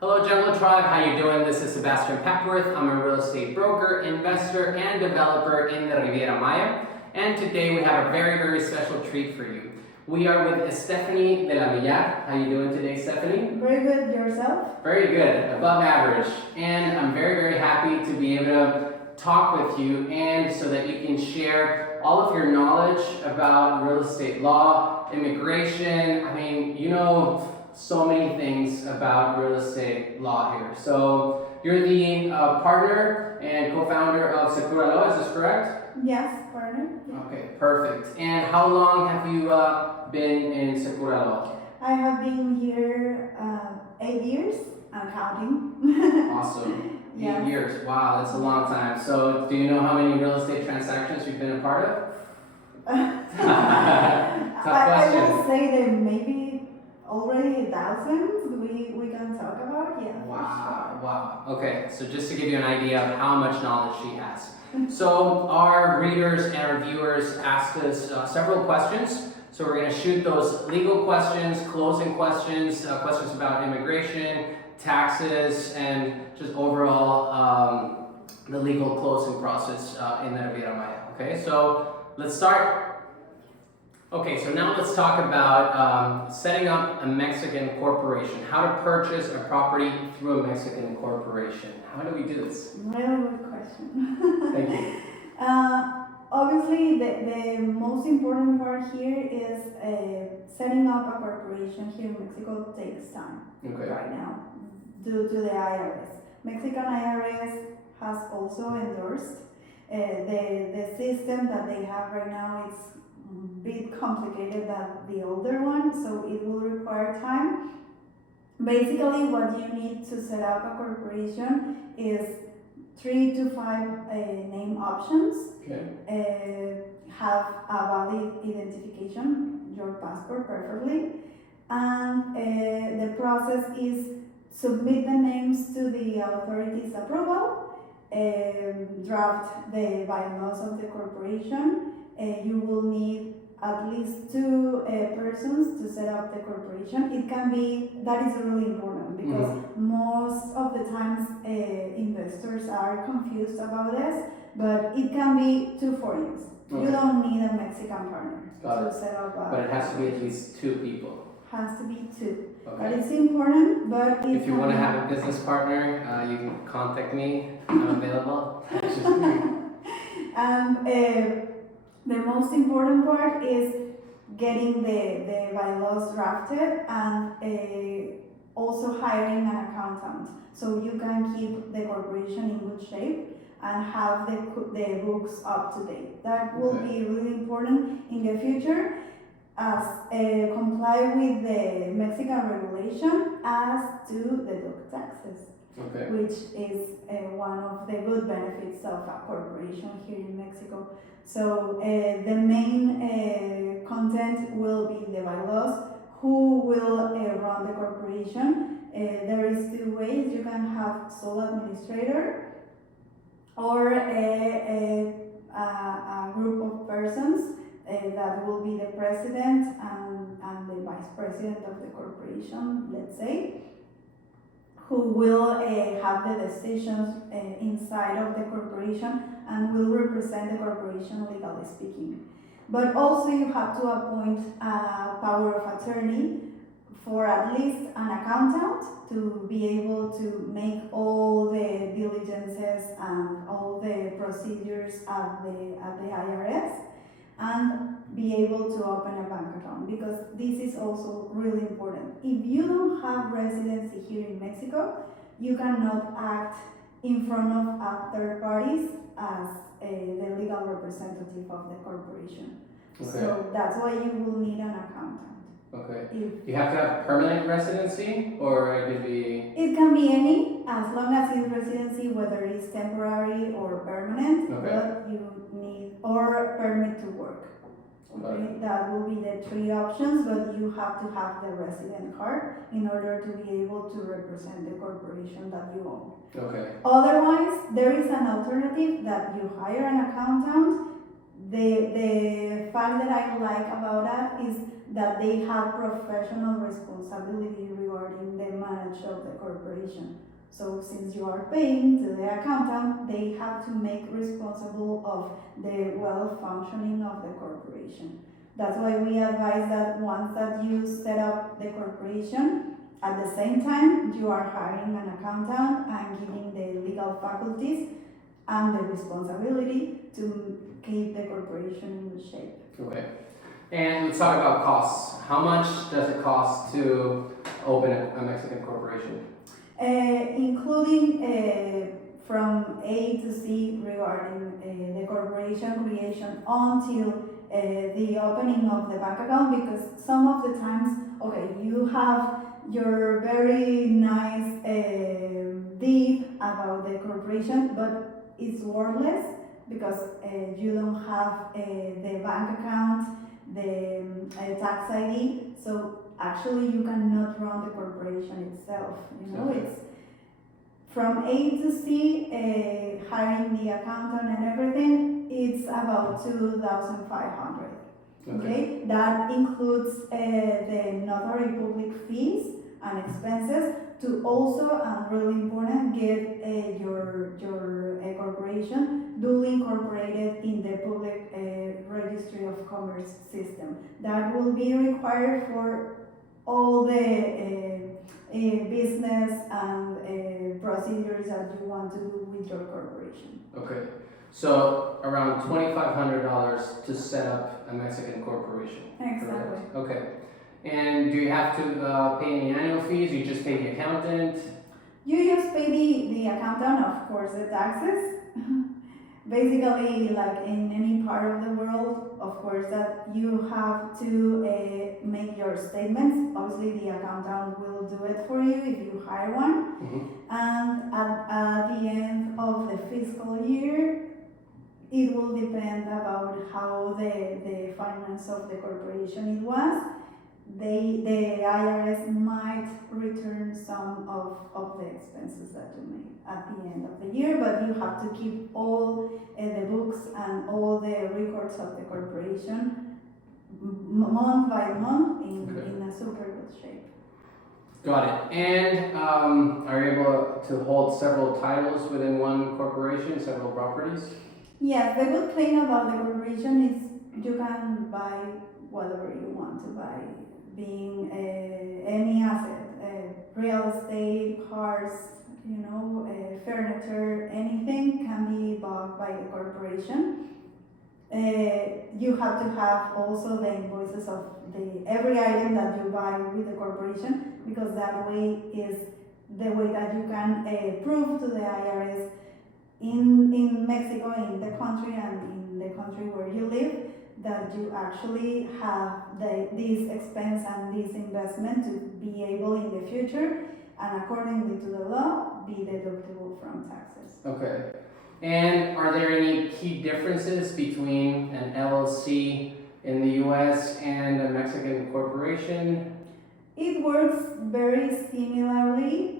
Hello Jungle Tribe, how you doing? This is Sebastian Pepworth. I'm a real estate broker, investor, and developer in the Riviera Maya. And today we have a very, very special treat for you. We are with Stephanie de la Millar. How you doing today, Stephanie? Very good. Yourself? Very good, above average. And I'm very, very happy to be able to talk with you and so that you can share all of your knowledge about real estate law, immigration. I mean, you know so many things about real estate law here. So you're the partner and co-founder of Sekuralaw, is this correct? Yes, partner. Okay, perfect. And how long have you been in Sekuralaw? I have been here 8 years. I'm counting. Awesome. Yeah. 8 years. Wow, that's a long time. So do you know how many real estate transactions you've been a part of? Tough I question. will say that maybe already thousands we can talk about. Yeah. Wow, wow. Okay, so just to give you an idea of how much knowledge she has. So our readers and our viewers asked us several questions. So we're going to shoot those legal questions, closing questions, questions about immigration, taxes, and just overall the legal closing process in the Riviera Maya. Okay, so let's start. Okay, so now let's talk about setting up a Mexican corporation. How to purchase a property through a Mexican corporation. How do we do this? Really good question. Thank you. Obviously, the most important part here is setting up a corporation here in Mexico takes time. Okay. Right now, due to the IRS. Mexican IRS has also endorsed the system that they have right now. It's a bit complicated than the older one, so it will require time. Basically, what you need to set up a corporation is 3 to 5 name options. Okay. Have a valid identification, your passport preferably, and the process is submit the names to the authorities' approval, draft the bylaws of the corporation. You will need at least 2 persons to set up the corporation. It can be, that is really important because most of the times investors are confused about this, but it can be 2 foreigners. Okay. You don't need a Mexican partner Got to set up a But it has to be at least 2 people. Has to be 2. But Okay. it's important, but If you want to have a business partner, you can contact me. I'm available. And the most important part is getting the bylaws drafted and also hiring an accountant so you can keep the corporation in good shape and have the books up to date. That will be really important in the future as comply with the Mexican regulation as to deduct taxes. Okay. Which is one of the good benefits of a corporation here in Mexico. So the main content will be the bylaws, who will run the corporation. There is 2 ways. You can have sole administrator or a group of persons that will be the president and the vice president of the corporation, let's say, who will have the decisions inside of the corporation and will represent the corporation legally speaking. But also you have to appoint a power of attorney for at least an accountant to be able to make all the diligences and all the procedures at the IRS and be able to open a bank account, because this is also really important. If you don't have residency here in Mexico, you cannot act in front of third parties as the legal representative of the corporation. Okay. So that's why you will need an accountant. Okay. You have to have permanent residency, or it could be. It can be any, as long as it's residency, whether it's temporary or permanent. Okay. But you need, or permit to work. Okay, that will be the 3 options, but you have to have the resident card in order to be able to represent the corporation that you own. Okay. Otherwise, there is an alternative that you hire an accountant. The fact that I like about that is that they have professional responsibility regarding the management of the corporation. So since you are paying to the accountant, they have to make responsible of the well functioning of the corporation. That's why we advise that once that you set up the corporation, at the same time you are hiring an accountant and giving the legal faculties and the responsibility to keep the corporation in shape. Okay. And let's talk about costs. How much does it cost to open a Mexican corporation? Including from A to Z regarding the corporation creation until the opening of the bank account, because some of the times, okay, you have your very nice deed about the corporation, but it's worthless because you don't have the bank account, the tax ID, so actually you cannot run the corporation itself, you know. Okay. It's from A to Z, hiring the accountant and everything, it's about 2,500. Okay, that includes the notary public fees and expenses to also, and really important, get your corporation duly incorporated in the public registry of commerce system. That will be required for all the business and procedures that you want to do with your corporation. Okay. So around $2,500 to set up a Mexican corporation. Exactly. Correct? Okay. And do you have to pay any annual fees? You just pay the accountant? You just pay the accountant, of course, the taxes. Basically, like in any part of the world, of course, that you have to make your statements. Obviously, the accountant will do it for you if you hire one. Mm-hmm. And at the end of the fiscal year, it will depend about how the finance of the corporation it was. The IRS might return some of the expenses that you made at the end of the year, but you have to keep all the books and all the records of the corporation month by month in a super good shape. Got it. And are you able to hold several titles within one corporation, several properties? Yes, the good thing about the corporation is you can buy whatever you want to buy, being any asset, real estate, cars, you know, furniture, anything can be bought by the corporation. You have to have also the invoices of every item that you buy with the corporation, because that way is the way that you can prove to the IRS in Mexico, in the country, and in the country where you live, that you actually have this expense and this investment to be able in the future, and accordingly to the law, be deductible from taxes. Okay. And are there any key differences between an LLC in the US and a Mexican corporation? It works very similarly.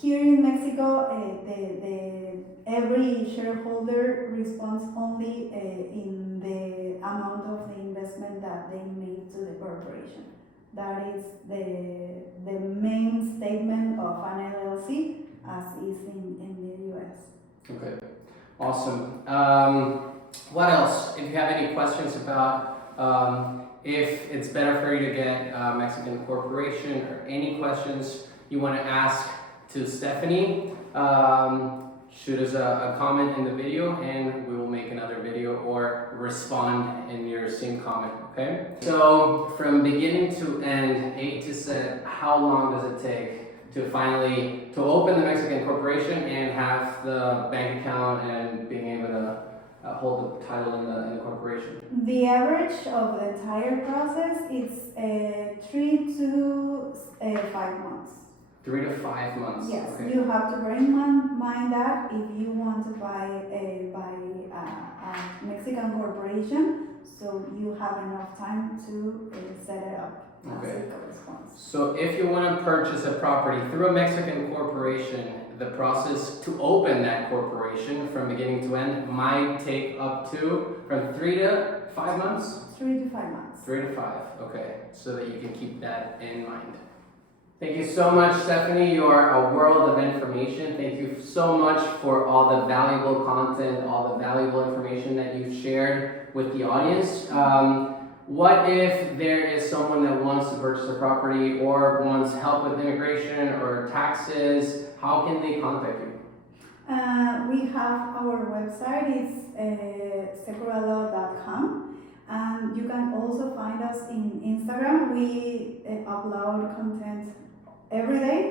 Here in Mexico, every shareholder responds only in the amount of the investment that they made to the corporation. That is the main statement of an LLC, as is in the US. Okay, awesome. What else? If you have any questions about if it's better for you to get a Mexican corporation, or any questions you want to ask to Stephanie, shoot us a comment in the video and we will make another video or respond in your same comment, okay? So from beginning to end, A to Z, how long does it take to finally open the Mexican corporation and have the bank account and being able to hold the title in the corporation? The average of the entire process is 3 to 5 months. 3 to 5 months. Yes, Okay. you have to bear in mind that if you want to buy a Mexican corporation, so you have enough time to set it up as Okay. it corresponds. So if you want to purchase a property through a Mexican corporation, the process to open that corporation from beginning to end might take up to from 3 to 5 months? 3 to 5 months. 3 to 5, okay, so that you can keep that in mind. Thank you so much, Stephanie. You are a world of information. Thank you so much for all the valuable content, all the valuable information that you've shared with the audience. What if there is someone that wants to purchase a property or wants help with immigration or taxes? How can they contact you? We have our website, it's sekuralaw.com, and you can also find us in Instagram. We upload content every day.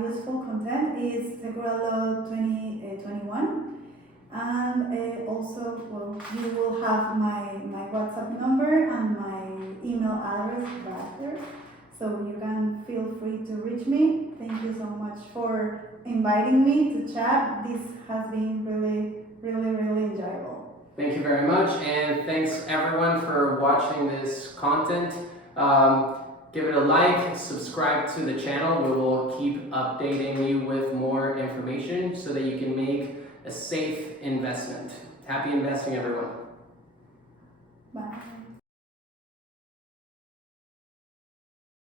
Useful content is Sekuralaw 2021. And also, well, you will have my WhatsApp number and my email address right there. So you can feel free to reach me. Thank you so much for inviting me to chat. This has been really enjoyable. Thank you very much, and thanks everyone for watching this content. Give it a like, subscribe to the channel. We will keep updating you with more information so that you can make a safe investment. Happy investing, everyone. Bye.